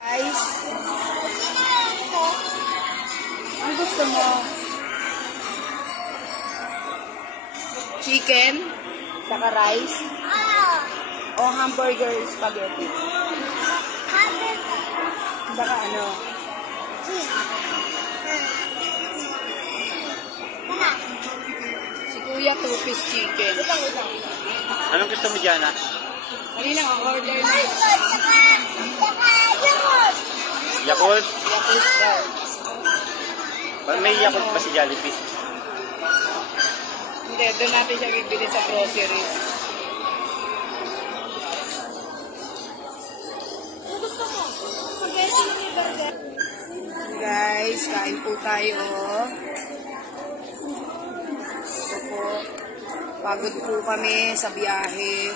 Guys, ang gusto mo? Chicken? Saka rice? O hamburger spaghetti? Saka ano? Si Kuya, 2-piece chicken. Anong gusto mo dyan, ha? Kanina ang order na. Yakult? Yakult daw. May Yakult ba si Jollibee? Hindi, doon natin siya bibili sa groceries. Guys, kain po tayo. Ito po. Pagod po kami sa biyahe.